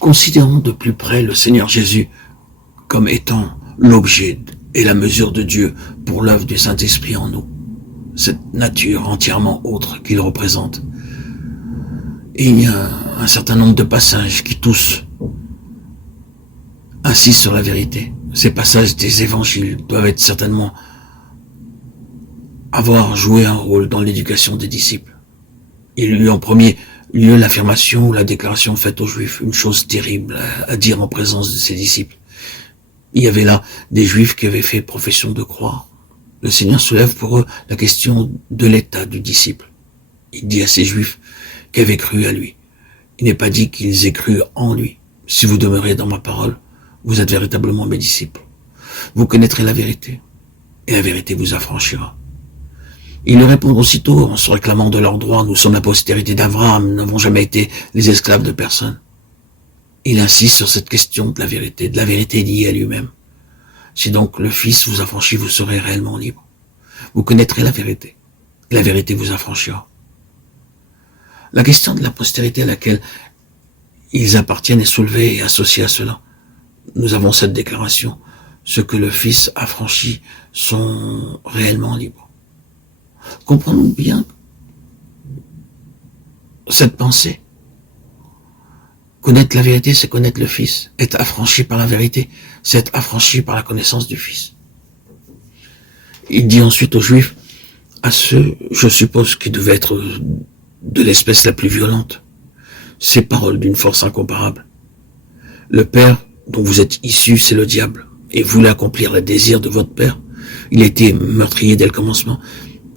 Considérons de plus près le Seigneur Jésus comme étant l'objet et la mesure de Dieu pour l'œuvre du Saint-Esprit en nous, cette nature entièrement autre qu'il représente. Et il y a un certain nombre de passages qui tous insistent sur la vérité. Ces passages des évangiles doivent être certainement avoir joué un rôle dans l'éducation des disciples. Il y a eu en premier lieu l'affirmation ou la déclaration faite aux Juifs, une chose terrible à dire en présence de ses disciples. Il y avait là des Juifs qui avaient fait profession de croire. Le Seigneur soulève pour eux la question de l'état du disciple. Il dit à ces Juifs qui avaient cru à lui. Il n'est pas dit qu'ils aient cru en lui. Si vous demeurez dans ma parole, vous êtes véritablement mes disciples. Vous connaîtrez la vérité, et la vérité vous affranchira. Ils lui répondent aussitôt en se réclamant de leurs droits. Nous sommes la postérité d'Abraham, nous n'avons jamais été les esclaves de personne. Il insiste sur cette question de la vérité liée à lui-même. Si donc le Fils vous affranchit, vous serez réellement libre. Vous connaîtrez la vérité, et la vérité vous affranchira. La question de la postérité à laquelle ils appartiennent est soulevée et associée à cela. Nous avons cette déclaration. Ceux que le Fils affranchit sont réellement libres. Comprenons bien cette pensée. Connaître la vérité, c'est connaître le Fils. Être affranchi par la vérité, c'est être affranchi par la connaissance du Fils. Il dit ensuite aux Juifs, à ceux, je suppose, qui devaient être de l'espèce la plus violente, ces paroles d'une force incomparable. Le Père dont vous êtes issus, c'est le diable, et voulait accomplir le désir de votre Père. Il a été meurtrier dès le commencement,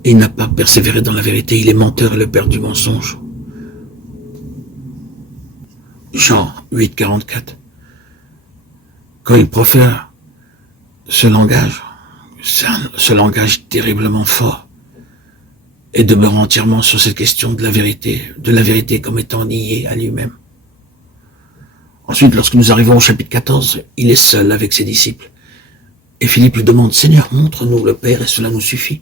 et il n'a pas persévéré dans la vérité. Il est menteur et le père du mensonge. Jean 8, 44. Quand il profère ce langage terriblement fort, et demeure entièrement sur cette question de la vérité comme étant liée à lui-même. Ensuite, lorsque nous arrivons au chapitre 14, il est seul avec ses disciples. Et Philippe lui demande, Seigneur, montre-nous le Père et cela nous suffit.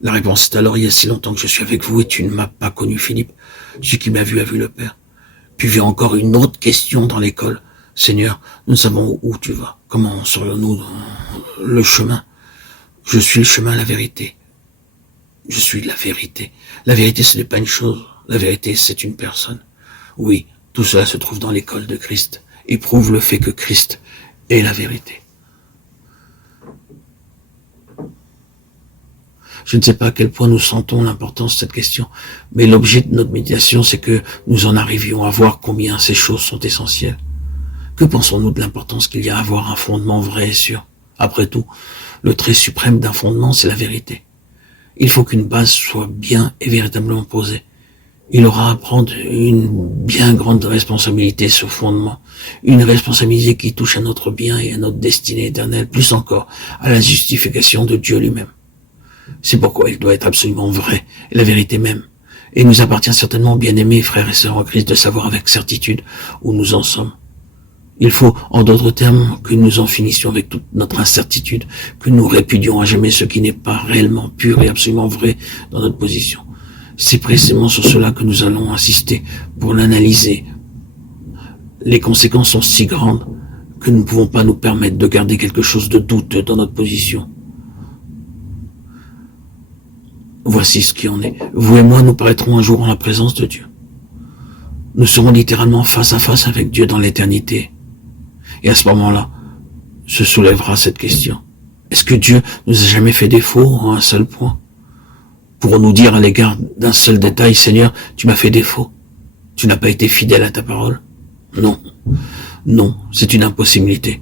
La réponse est alors, il y a si longtemps que je suis avec vous et tu ne m'as pas connu, Philippe. Celui qui m'a vu a vu le Père. Puis vient encore une autre question dans l'école. Seigneur, nous savons où tu vas. Comment serions-nous dans le chemin? Je suis le chemin, la vérité. Je suis la vérité. La vérité, ce n'est pas une chose. La vérité, c'est une personne. Oui, tout cela se trouve dans l'école de Christ et prouve le fait que Christ est la vérité. Je ne sais pas à quel point nous sentons l'importance de cette question, mais l'objet de notre méditation, c'est que nous en arrivions à voir combien ces choses sont essentielles. Que pensons-nous de l'importance qu'il y a à avoir un fondement vrai et sûr? Après tout, le trait suprême d'un fondement, c'est la vérité. Il faut qu'une base soit bien et véritablement posée. Il aura à prendre une bien grande responsabilité, ce fondement. Une responsabilité qui touche à notre bien et à notre destinée éternelle, plus encore à la justification de Dieu lui-même. C'est pourquoi il doit être absolument vrai, et la vérité même. Et il nous appartient certainement, bien-aimés frères et sœurs en Christ, de savoir avec certitude où nous en sommes. Il faut, en d'autres termes, que nous en finissions avec toute notre incertitude, que nous répudions à jamais ce qui n'est pas réellement pur et absolument vrai dans notre position. C'est précisément sur cela que nous allons insister pour l'analyser. Les conséquences sont si grandes que nous ne pouvons pas nous permettre de garder quelque chose de douteux dans notre position. Voici ce qui en est. Vous et moi, nous paraîtrons un jour en la présence de Dieu. Nous serons littéralement face à face avec Dieu dans l'éternité. Et à ce moment-là, se soulèvera cette question. Est-ce que Dieu nous a jamais fait défaut en un seul point? Pourrons-nous dire à l'égard d'un seul détail, Seigneur, tu m'as fait défaut? Tu n'as pas été fidèle à ta parole? Non. Non, c'est une impossibilité.